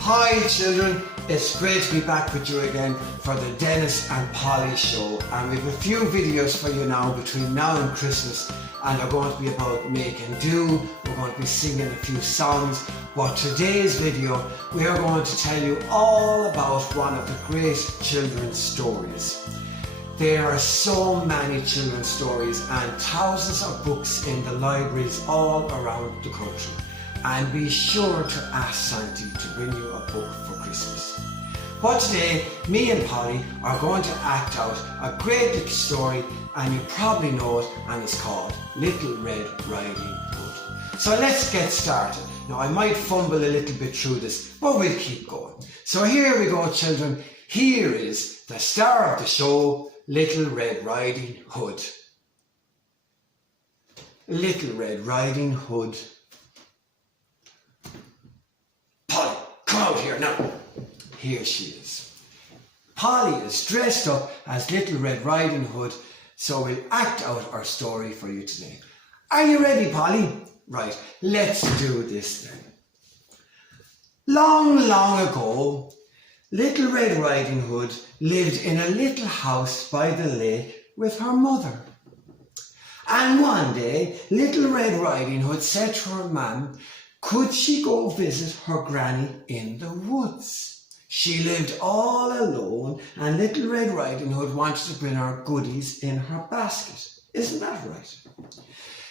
Hi children, it's great to be back with you again for the Denis and Polly show, and we have a few videos for you now between now and Christmas, and they're going to be about making do. We're going to be singing a few songs, but today's video we are going to tell you all about one of the great children's stories. There are so many children's stories and thousands of books in the libraries all around the country. And be sure to ask Santi to bring you a book for Christmas. But today, me and Polly are going to act out a great little story, and you probably know it, and it's called Little Red Riding Hood. So let's get started. Now I might fumble a little bit through this, but we'll keep going. So here we go children, here is the star of the show, Little Red Riding Hood. Little Red Riding Hood. Polly, come out here now. Here she is. Polly is dressed up as Little Red Riding Hood, so we'll act out our story for you today. Are you ready, Polly? Right, let's do this then. Long, long ago, Little Red Riding Hood lived in a little house by the lake with her mother. And one day, Little Red Riding Hood said to her mum, could she go visit her granny in the woods? She lived all alone, and Little Red Riding Hood wanted to bring her goodies in her basket. Isn't that right?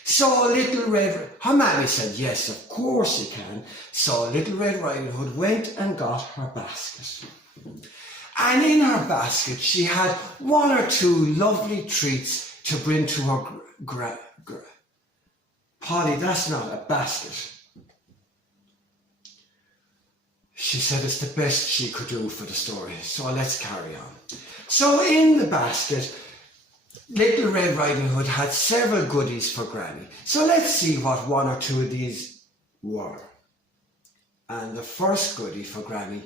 So her mammy said, yes, of course you can. So Little Red Riding Hood went and got her basket. And in her basket, she had one or two lovely treats to bring to her Polly, that's not a basket. She said it's the best she could do for the story, so let's carry on. So in the basket, Little Red Riding Hood had several goodies for Granny. So let's see what one or two of these were. And the first goodie for Granny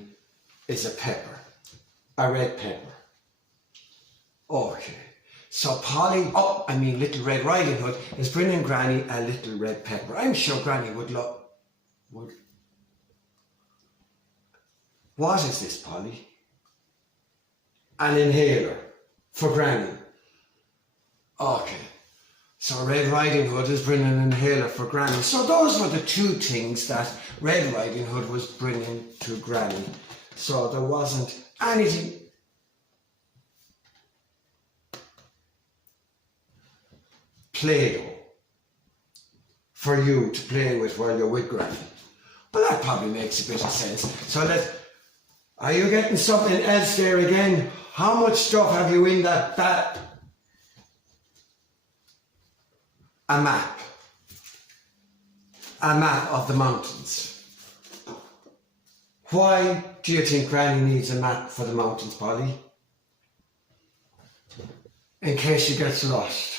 is a pepper, a red pepper. Okay, so Little Red Riding Hood is bringing Granny a little red pepper. I'm sure Granny would love. What is this, Polly? An inhaler for Granny. Okay, so Red Riding Hood is bringing an inhaler for Granny. So those were the two things that Red Riding Hood was bringing to Granny. So there wasn't anything. Play-Doh for you to play with while you're with Granny. Well, that probably makes a bit of sense. So are you getting something else there again? How much stuff have you in that bag? A map. A map of the mountains. Why do you think Granny needs a map for the mountains, Polly? In case she gets lost.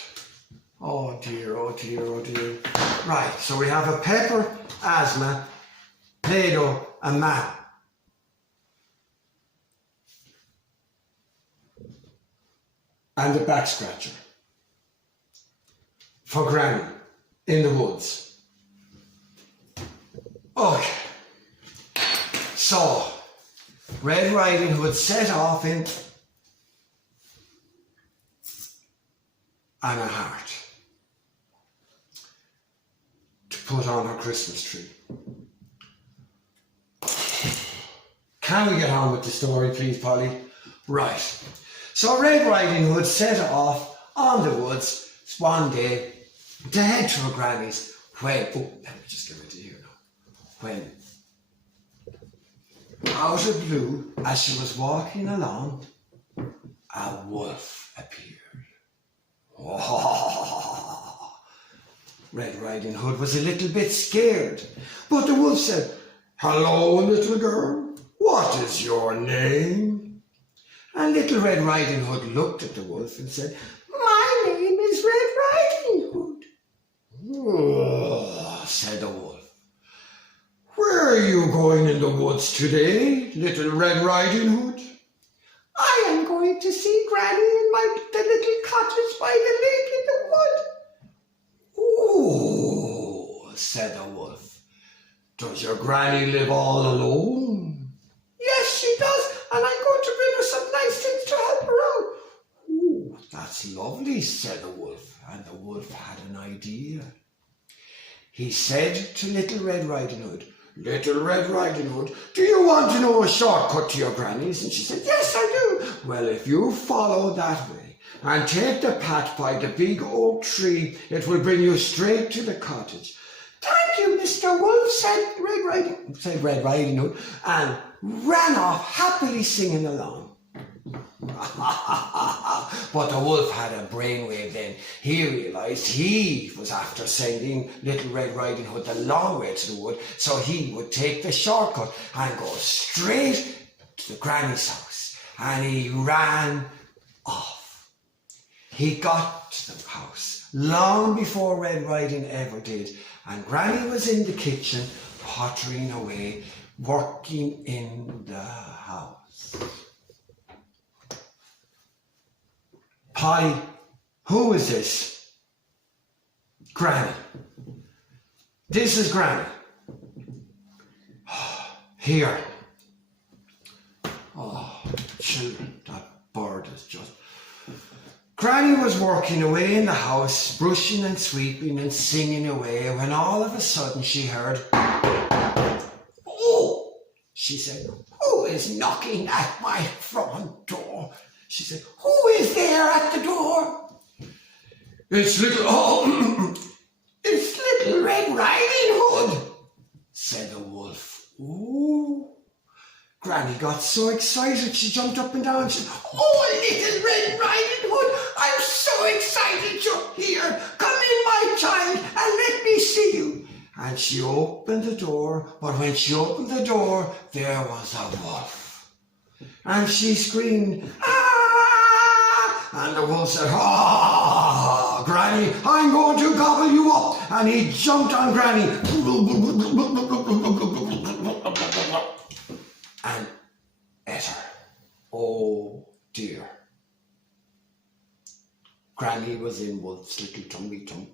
Oh dear, oh dear, oh dear. Right, so we have a pepper, asthma, Play-Doh, a map. And a back scratcher for Granny in the woods. Okay, so Red Riding Hood set off in and a heart to put on her Christmas tree. Can we get on with the story, please, Polly? Right. So Red Riding Hood set off on the woods one day to head to her granny's let me just give it to you now. When, out of blue, as she was walking along, a wolf appeared. Oh. Red Riding Hood was a little bit scared, but the wolf said, hello, little girl, what is your name? And Little Red Riding Hood looked at the wolf and said, my name is Red Riding Hood. Oh, said the wolf. Where Where are you going in the woods today, Little Red Riding Hood? I am going to see Granny in the little cottage by the lake in the wood. Oh, said the wolf. Does your granny live all alone? Yes, she does, and I'm going to bring her some nice things to help her out. Oh, that's lovely, said the wolf, and the wolf had an idea. He said to Little Red Riding Hood, Little Red Riding Hood, do you want to know a shortcut to your granny's? And she said, yes, I do. Well, if you follow that way and take the path by the big oak tree, it will bring you straight to the cottage. Thank you, Mr. Wolf, said Red Riding Hood, and ran off happily singing along. But the wolf had a brainwave then. He realised he was after sending Little Red Riding Hood the long way to the wood, so he would take the shortcut and go straight to the granny's house. And he ran off. He got to the house long before Red Riding ever did, and Granny was in the kitchen pottering away, working in the house. Polly, who is this? Granny. This is Granny. Here. Oh, children, that bird is just... Granny was working away in the house, brushing and sweeping and singing away, when all of a sudden she heard, oh, she said, who is knocking at my front door? She said, who is there at the door? It's Little Red Riding Hood, said the wolf. Oh, Granny got so excited she jumped up and down. She said, oh, Little Red Riding Hood, I'm so excited you're here. Come in, my child, and let me see you. And she opened the door, but when she opened the door, there was a wolf. And she screamed, ah! And the wolf said, ah, Granny, I'm going to gobble you up. And he jumped on Granny and ate her. Oh dear. Granny was in Wolf's little tummy, tum.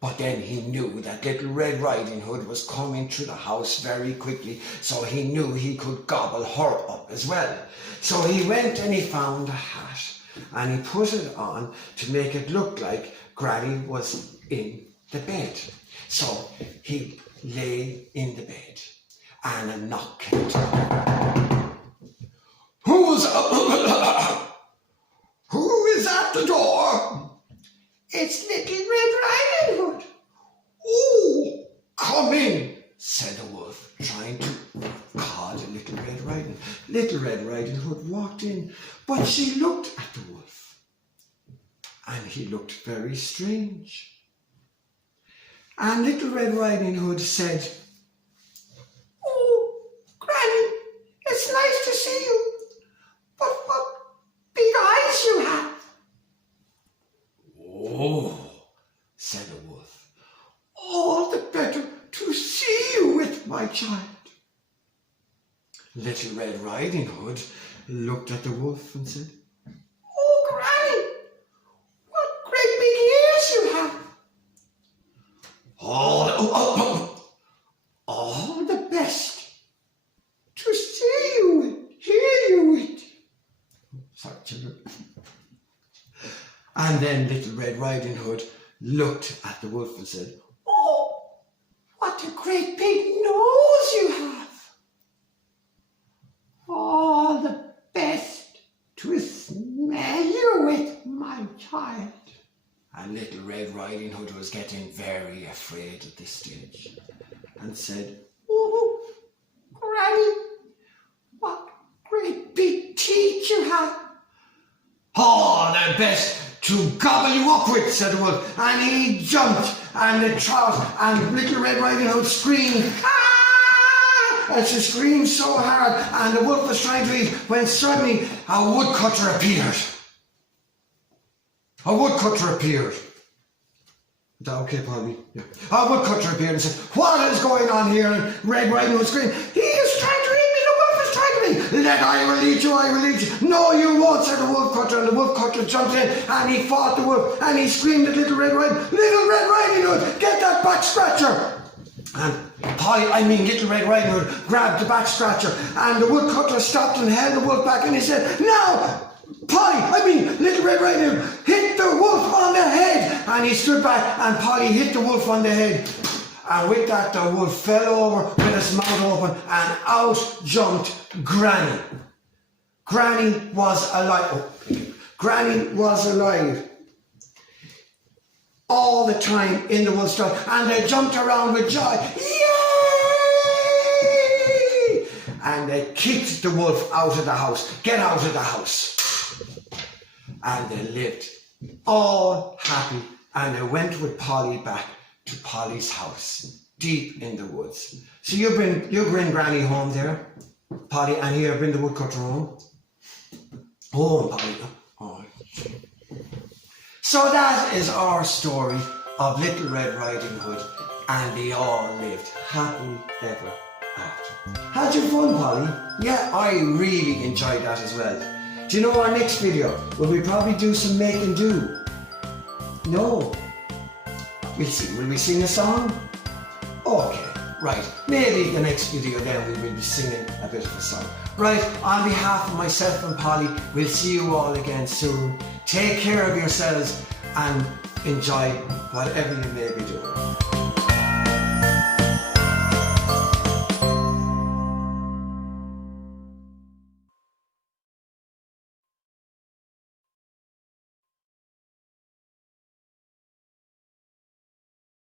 But then he knew that Little Red Riding Hood was coming to the house very quickly, so he knew he could gobble her up as well. So he went and he found a hat and he put it on to make it look like Granny was in the bed. So he lay in the bed and a knock came to him. Who is at the door? It's Little Red Riding Hood. Oh, come in, said the wolf, trying to call the Little Red Riding Hood. Little Red Riding Hood walked in, but she looked at the wolf, and he looked very strange. And Little Red Riding Hood said, oh, Granny, it's nice to see you, but what big eyes you have. Oh, said the wolf, all the better to see you with, my child. Little Red Riding Hood looked at the wolf and said, oh, Granny, what great big ears you have. All the best to see you with, hear you with. Sorry, children. And then Little Red Riding Hood looked at the wolf and said, oh, what a great big nose you have. All the best to smell you with, my child. And Little Red Riding Hood was getting very afraid at this stage and said, oh, Granny, what great big teeth you have. Oh, the best to gobble you up with, said the wolf. And he jumped and the trout and Little Red Riding Hood screamed, ah! And she screamed so hard and the wolf was trying to eat when suddenly a woodcutter appeared. A woodcutter appeared. that okay, Polly? Yeah. Our woodcutter appeared and said, what is going on here? And Red Riding Hood screamed, he is trying to eat me, the wolf is trying to eat me. Let I will eat you, I will eat you. No, you won't, said the woodcutter. And the woodcutter jumped in and he fought the wolf and he screamed at Little Red Riding Hood, get that back scratcher. And Little Red Riding Hood grabbed the back scratcher and the woodcutter stopped and held the wolf back and he said, now, Little Red Riding Hood hit the wolf on the head. And he stood back and Polly hit the wolf on the head. And with that, the wolf fell over with his mouth open and out jumped Granny. Granny was alive. Granny was alive all the time in the wolf's stomach, and they jumped around with joy. Yay! And they kicked the wolf out of the house. Get out of the house. And they lived all happy, and they went with Polly back to Polly's house, deep in the woods. So you bring Granny home there, Polly, and here bring the woodcutter home. Home, Polly. Oh. So that is our story of Little Red Riding Hood, and they all lived happily ever after. Had you fun, Polly? Yeah, I really enjoyed that as well. Do you know our next video? Will we probably do some make and do? No. We'll see. Will we sing a song? Okay, right. Maybe the next video then we will be singing a bit of a song. Right, on behalf of myself and Polly, we'll see you all again soon. Take care of yourselves and enjoy whatever you may be doing.